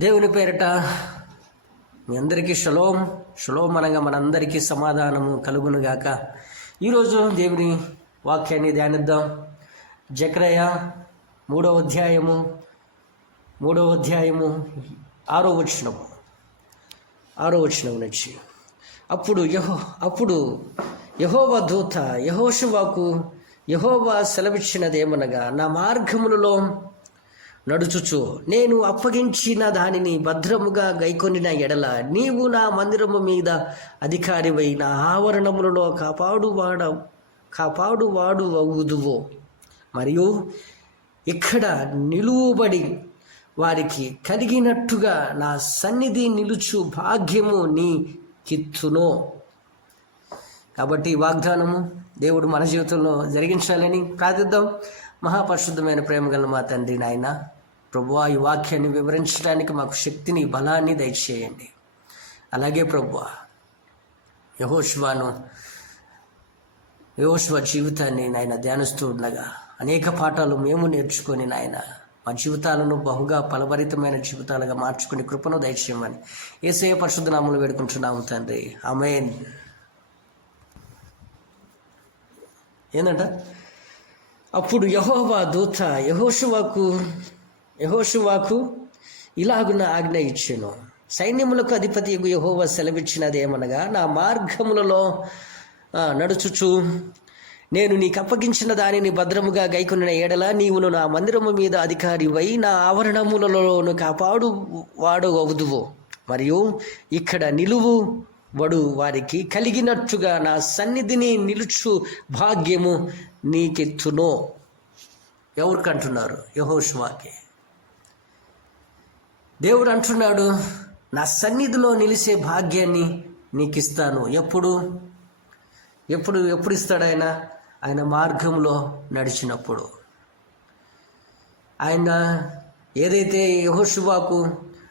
దేవుని పేరిట మీ అందరికీ షలోం షలోం అనగా మనందరికీ సమాధానము కలుగునుగాక. ఈరోజు దేవుని వాక్యాన్ని ధ్యానిద్దాం. జక్రయ మూడవ అధ్యాయము మూడవ అధ్యాయము ఆరో వచనము. ఆరో వచనం నుంచి. అప్పుడు యహో అప్పుడు యహోవ దూత యహోషువాకు యహోవా సెలవిచ్చినదేమనగా నా మార్గములలో నడుచుచు. నేను అప్పగించిన దానిని భద్రముగా గైకొనిన ఎడల నీవు నా మందిరము మీద అధికారివై నా ఆవరణములలో కాపాడువాడ కాపాడువాడు అవుదువో మరియు ఇక్కడ నిలువబడి వారికి కలిగినట్టుగా నా సన్నిధి నిలుచు భాగ్యము నీ కిత్తునో. కాబట్టి వాగ్దానము దేవుడు మన జీవితంలో జరిగించాలని ప్రార్థిద్దాం. మహాపరిశుద్ధమైన ప్రేమ గల మా తండ్రి నాయన ప్రభు ఈ వాక్యాన్ని వివరించడానికి మాకు శక్తిని బలాన్ని దయచేయండి. అలాగే ప్రభు యహోష్వాను యహోష్వ జీవితాన్ని నాయన ధ్యానిస్తూ ఉండగా అనేక పాఠాలు మేము నేర్చుకొని నాయన మా జీవితాలను బహుగా ఫలభరితమైన జీవితాలుగా మార్చుకుని కృపను దయచేయమని ఏసయ పరిశుద్ధ నామలు వేడుకుంటున్నాము తండ్రి. అమేన్ ఏందంట అప్పుడు యహోవా దూత యహోషువాకు యహోషువాకు ఇలాగున ఆజ్ఞ ఇచ్చాను. సైన్యములకు అధిపతి యహోవా సెలవిచ్చినది ఏమనగా నా మార్గములలో నడుచుచు నేను నీకు అప్పగించిన దానిని భద్రముగా గైకొనిన ఏడల నీవును నా మందిరము మీద అధికారివై నా ఆవరణములలోను కాపాడు వాడు అవుదువు. మరియు ఇక్కడ నిలువు వడు వారికి కలిగినట్టుగా నా సన్నిధిని నిలుచు భాగ్యము నీకెత్తునో. ఎవరికి అంటున్నారు యహోష్వాకి. దేవుడు అంటున్నాడు నా సన్నిధిలో నిలిచే భాగ్యాన్ని నీకు ఇస్తాను ఎప్పుడు? ఎప్పుడు ఎప్పుడు ఇస్తాడు ఆయన? ఆయన మార్గంలో నడిచినప్పుడు. ఆయన ఏదైతే యహోషువాకు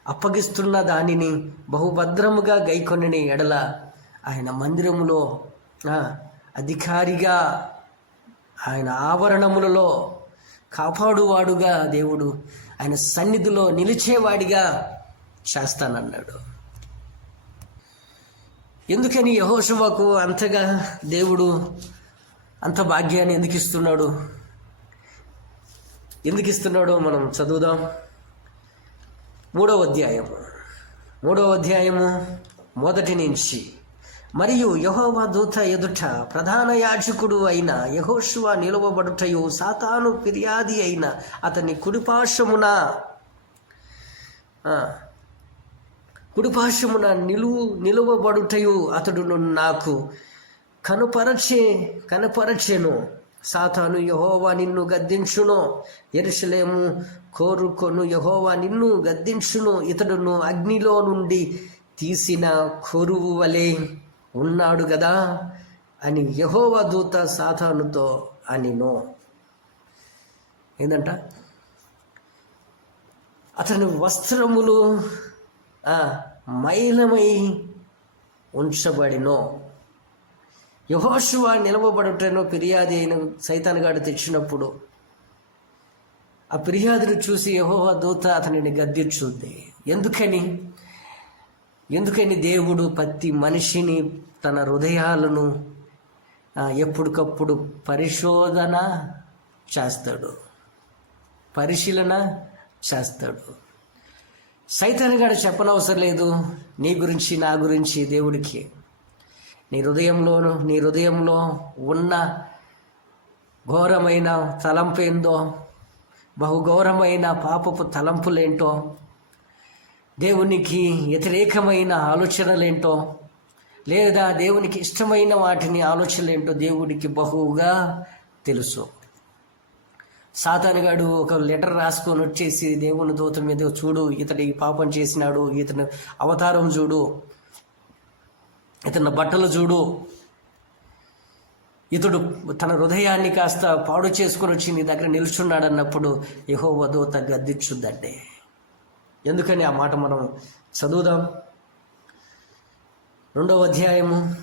అప్పగిస్తున్న దానిని బహుభద్రముగా గైకొనని ఎడల ఆయన మందిరములో అధికారిగా ఆయన ఆవరణములలో కాపాడువాడుగా దేవుడు ఆయన సన్నిధిలో నిలిచేవాడిగా చేస్తానన్నాడు. ఎందుకని యహోశువకు అంతగా దేవుడు అంత భాగ్యాన్ని ఎందుకు ఇస్తున్నాడు ఎందుకు ఇస్తున్నాడో మనం చదువుదాం. మూడవ అధ్యాయము మూడవ అధ్యాయము మొదటి నుంచి. మరియు యహోవా దూత ఎదుట ప్రధాన యాజకుడు అయిన యహోశివ నిలువబడుటయు సాతాను ఫిర్యాది అయిన అతని కుడిపాశమున కుడిపాశమున నిలువు నిలువబడుటయు అతడును నాకు కనుపరచే కనపరచెను. సాతాను యహోవా నిన్ను గద్దించును. ఎరుసలేము కోరుకొను యహోవా నిన్ను గద్దించును. ఇతడును అగ్నిలో నుండి తీసిన కొరువు వలె ఉన్నాడు కదా అని యహోవా దూత సాతానుతో అనినో. ఏందంట? అతని వస్త్రములు మైలమై ఉంచబడినో. యహోశువ నిలవబడుటను ఫిర్యాది అయిన సైతానుగాడు తెచ్చినప్పుడు ఆ ఫిర్యాదును చూసి యహోవ దూత అతనిని గద్దించుంది. ఎందుకని? ఎందుకని దేవుడు ప్రతి మనిషిని తన హృదయాలను ఎప్పటికప్పుడు పరిశోధన చేస్తాడు. పరిశీలన చేస్తాడు. సైతానుగాడు చెప్పనవసరం లేదు. నీ గురించి నా గురించి దేవుడికి నీ హృదయంలోను నీ హృదయంలో ఉన్న ఘోరమైన తలంపు ఏందో బహుఘోరమైన పాపపు తలంపులేంటో దేవునికి వ్యతిరేకమైన ఆలోచనలేంటో లేదా దేవునికి ఇష్టమైన వాటిని ఆలోచనలేంటో దేవుడికి బహుగా తెలుసు. సాతానుగాడు ఒక లెటర్ రాసుకొని వచ్చేసి దేవుని దూత మీద చూడు ఇతడు ఈ పాపం చేసినాడు ఇతను అవతారం చూడు ఇతని బట్టలు చూడు. ఇతడు తన హృదయాన్ని కాస్త పాడు చేసుకుని వచ్చి నీ దగ్గర నిలుచున్నాడన్నప్పుడు యహో దూత గద్దించుద్దండి ఎందుకని ఆ మాట మనం చదువుదాం? రెండవ అధ్యాయము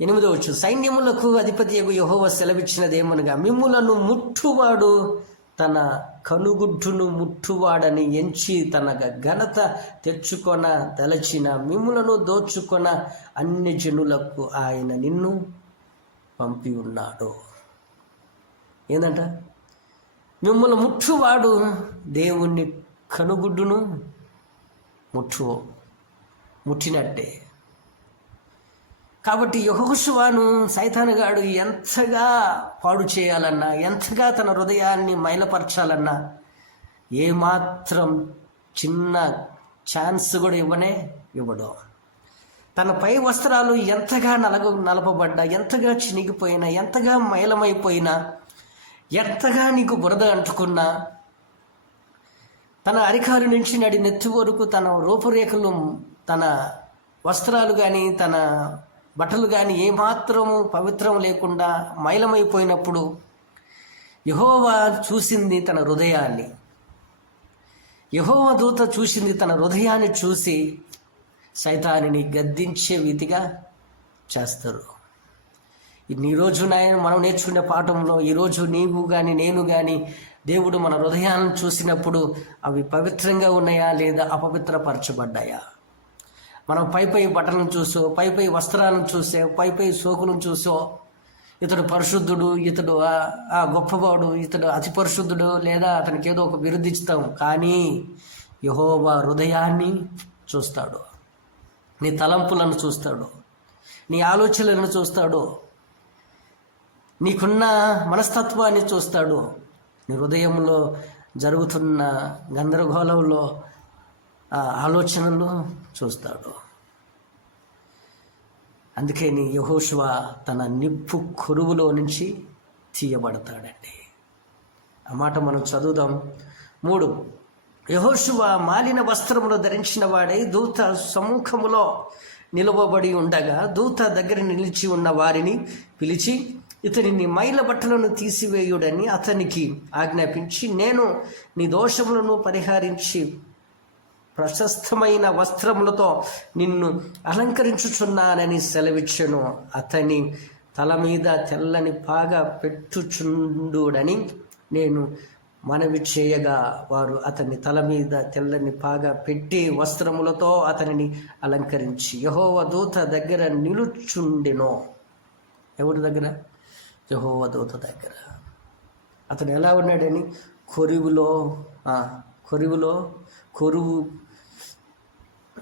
ఎనిమిదో వచ్చు సైన్యములకు అధిపతి యహోవ సెలవిచ్చినదేమనగా మిమ్ములను ముట్టువాడు తన కనుగుడ్డును ముట్టువాడని ఎంచి తన ఘనత తెచ్చుకొన తలచిన మిమ్ములను దోచుకొన అన్ని జనులకు ఆయన నిన్ను పంపి ఉన్నాడు. ఏందంట? మిమ్మల్ని ముట్టువాడు దేవుణ్ణి కనుగుడ్డును ముట్టు ముట్టినట్టే. కాబట్టి యహోశువాను సైతానుగాడు ఎంతగా పాడు చేయాలన్నా ఎంతగా తన హృదయాన్ని మైలపరచాలన్నా ఏమాత్రం చిన్న ఛాన్స్ కూడా ఇవ్వనే ఇవ్వడు. తన పై వస్త్రాలు ఎంతగా నలగ నలపబడ్డా ఎంతగా చినిగిపోయినా ఎంతగా మైలమైపోయినా ఎంతగా నీకు బురద అంటుకున్నా తన అరికాలు నుంచి నడి నెత్తి వరకు తన రూపురేఖలు తన వస్త్రాలు కానీ తన బట్టలు కానీ ఏమాత్రము పవిత్రం లేకుండా మైలమైపోయినప్పుడు యహోవా చూసింది తన హృదయాన్ని. యహోవ దూత చూసింది తన హృదయాన్ని చూసి సైతానిని గద్దించే వీధిగా చేస్తారు. ఈ రోజు నాయన మనం నేర్చుకునే పాఠంలో ఈరోజు నీవు కానీ నేను కానీ దేవుడు మన హృదయాలను చూసినప్పుడు అవి పవిత్రంగా ఉన్నాయా లేదా అపవిత్రపరచబడ్డాయా? మనం పై పై బట్టలను చూసో పై పై వస్త్రాలను చూసే పై పై సోకులను చూసో ఇతడు పరిశుద్ధుడు ఇతడు ఆ- గొప్పవాడు ఇతడు అతి పరిశుద్ధుడు లేదా అతనికి ఏదో ఒక బిరుదిస్తాం కానీ యహోవా హృదయాన్ని చూస్తాడు. నీ తలంపులను చూస్తాడు. నీ ఆలోచనలను చూస్తాడు. నీకున్న మనస్తత్వాన్ని చూస్తాడు. నీ హృదయంలో జరుగుతున్న గందరగోళంలో ఆలోచనలు చూస్తాడు. అందుకే నీ తన నిప్పు కొరువులో నుంచి తీయబడతాడండి. ఆ మాట మనం చదువుదాం. మూడు యహోశువ మాలిన వస్త్రములు ధరించిన వాడై దూత సముఖములో నిలవబడి ఉండగా దూత దగ్గర నిలిచి ఉన్న వారిని పిలిచి ఇతనిని మైల బట్టలను తీసివేయుడని అతనికి ఆజ్ఞాపించి నేను నీ దోషములను పరిహరించి ప్రశస్తమైన వస్త్రములతో నిన్ను అలంకరించుచున్నానని సెలవిచ్చెను. అతని తల మీద తెల్లని పాగా పెట్టుచుండుడని నేను మనవి చేయగా వారు అతని తల మీద తెల్లని పాగా పెట్టి వస్త్రములతో అతనిని అలంకరించి యహోవ దూత దగ్గర నిలుచుండెనో. ఎవరి దగ్గర? యహోవ దూత దగ్గర. అతను ఎలా ఉన్నాడని? కొరువులో ఆ, కొరువులో కొరువు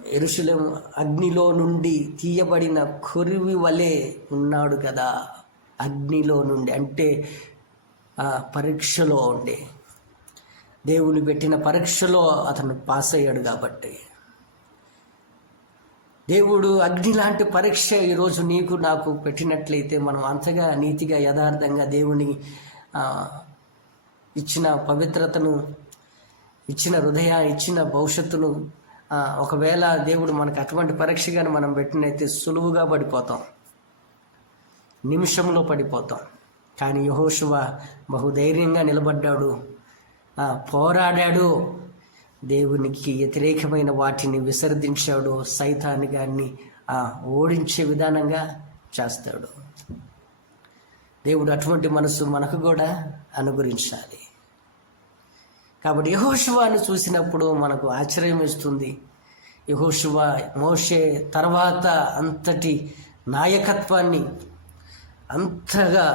ఎరుశలేం అగ్నిలో నుండి తీయబడిన కొరివి వలె ఉన్నాడు కదా. అగ్నిలో నుండి అంటే ఆ పరీక్షలో ఉండి. దేవుని పెట్టిన పరీక్షలో అతను పాస్ అయ్యాడు కాబట్టి. దేవుడు అగ్ని లాంటి పరీక్ష ఈరోజు నీకు నాకు పెట్టినట్లయితే మనం అంతగా నీతిగా యథార్థంగా దేవుని ఇచ్చిన పవిత్రతను ఇచ్చిన హృదయ ఇచ్చిన భవిష్యత్తును ఒకవేళ దేవుడు మనకు అటువంటి పరీక్షగాని మనం పెట్టినైతే సులువుగా పడిపోతాం. నిమిషంలో పడిపోతాం. కానీ యహోశువ బహుధైర్యంగా నిలబడ్డాడు. పోరాడాడు. దేవునికి వ్యతిరేకమైన వాటిని విసర్జించాడు. సైతాన్ని గారిని ఓడించే విధానంగా చేస్తాడు. దేవుడు అటువంటి మనసు మనకు కూడా అనుగ్రహించాలి. కాబట్టి యహోశువాను చూసినప్పుడు మనకు ఆశ్చర్యం ఇస్తుంది యహోశువ మోషే తర్వాత అంతటి నాయకత్వాన్ని అంతగా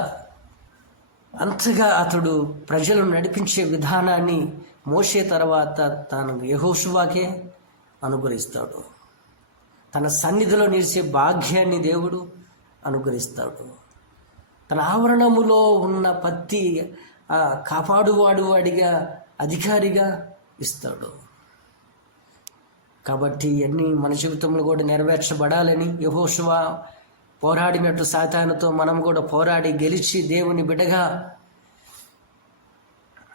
అంతగా అతడు ప్రజలు నడిపించే విధానాన్ని మోసే తర్వాత తాను యహోశువాకే అనుగ్రహిస్తాడు. తన సన్నిధిలో నిలిచే భాగ్యాన్ని దేవుడు అనుగ్రహిస్తాడు. తన ఆవరణములో ఉన్న పత్తి కాపాడువాడు వాడిగా అధికారిగా ఇస్తాడు. కాబట్టి ఇవన్నీ మన జీవితంలో కూడా నెరవేర్చబడాలని యహోశివ పోరాడినట్టు సాతానుతో మనం కూడా పోరాడి గెలిచి దేవుని బిడ్డగా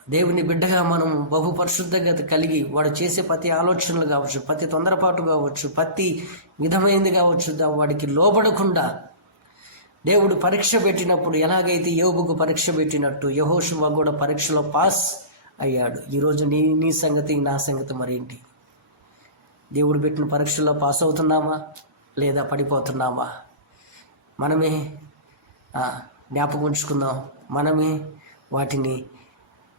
దేవుని బిడ్డగా మనం బహు పరిశుద్ధత కలిగి వాడు చేసే ప్రతి ఆలోచనలు కావచ్చు ప్రతి తొందరపాటు కావచ్చు ప్రతి విధమైనది కావచ్చు వాడికి లోబడకుండా దేవుడు పరీక్ష పెట్టినప్పుడు ఎలాగైతే యోగుకు పరీక్ష పెట్టినట్టు యహోశివ కూడా పరీక్షలో పాస్ అయ్యాడు. ఈరోజు నీ నీ సంగతి నా సంగతి మరేంటి? దేవుడు పెట్టిన పరీక్షల్లో పాస్ అవుతున్నామా? లేదా పడిపోతున్నామా? మనమే జ్ఞాపకం ఉంచుకుందాం. మనమే వాటిని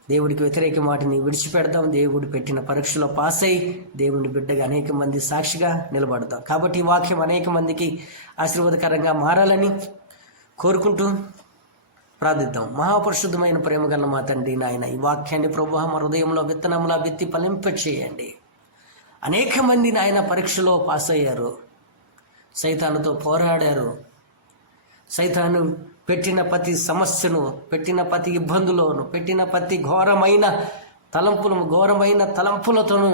దేవుడికి వ్యతిరేకం వాటిని విడిచిపెడదాం. దేవుడు పెట్టిన పరీక్షలో పాస్ అయి దేవుని బిడ్డగా అనేక మంది సాక్షిగా నిలబడతాం. కాబట్టి ఈ వాక్యం అనేక మందికి ఆశీర్వాదకరంగా మారాలని కోరుకుంటూ ప్రార్థిద్దాం. మహాపరిశుద్ధమైన ప్రేమ గల మా తండ్రి నాయన ఈ వాక్యాన్ని ప్రభు మా హృదయంలో విత్తనములా విత్తి ఫలింప చేయండి. అనేక మంది నాయన పరీక్షలో పాస్ అయ్యారు. సైతానుతో పోరాడారు. సైతాను పెట్టిన ప్రతి సమస్యను పెట్టిన ప్రతి ఇబ్బందులోను పెట్టిన ప్రతి ఘోరమైన తలంపులు ఘోరమైన తలంపులతోనూ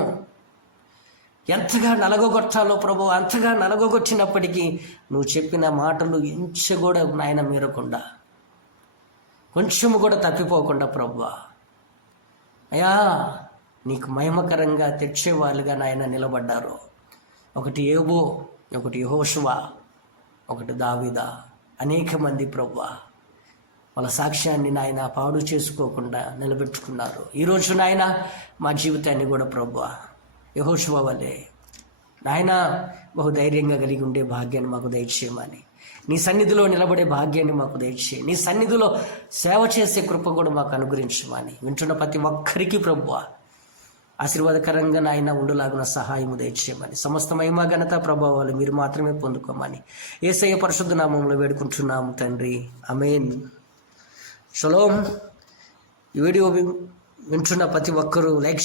ఎంతగా నలగొట్టాలో ప్రభు అంతగా నలగొట్టినప్పటికీ నువ్వు చెప్పిన మాటలు ఇంచ కూడా నాయన మీరకుండా. కొంచెము కూడా తప్పిపోకుండా ప్రభు. అయ్యా నీకు మహిమకరంగా తెచ్చేవాళ్ళుగా నాయన నిలబడ్డారు. ఒకటి ఏబో ఒకటి యెహోషువ ఒకటి దావిదా. అనేక మంది ప్రవ్వా వాళ్ళ సాక్ష్యాన్ని నాయన పాడు చేసుకోకుండా నిలబెట్టుకున్నారు. ఈరోజు నాయన మా జీవితాన్ని కూడా ప్రవ్వా యహోశువ వల్లే నాయన బహుధైర్యంగా కలిగి ఉండే భాగ్యాన్ని మాకు దయచేయమని. నీ సన్నిధిలో నిలబడే భాగ్యాన్ని మాకు దయచేయి. నీ సన్నిధిలో సేవ చేసే కృప కూడా మాకు అనుగ్రహించమని వింటున్న ప్రతి ఒక్కరికి ప్రభు ఆశీర్వాదకరంగా నాయన ఉండులాగున సహాయము దయచేయమని సమస్త మహిమా ఘనత ప్రభావాలు మీరు మాత్రమే పొందుకోమని ఏసయ్య పరిశుద్ధ నామంలో వేడుకుంటున్నాము తండ్రి. అమేన్ షలోం. ఈ వీడియో వింటున్న ప్రతి ఒక్కరూ లైక్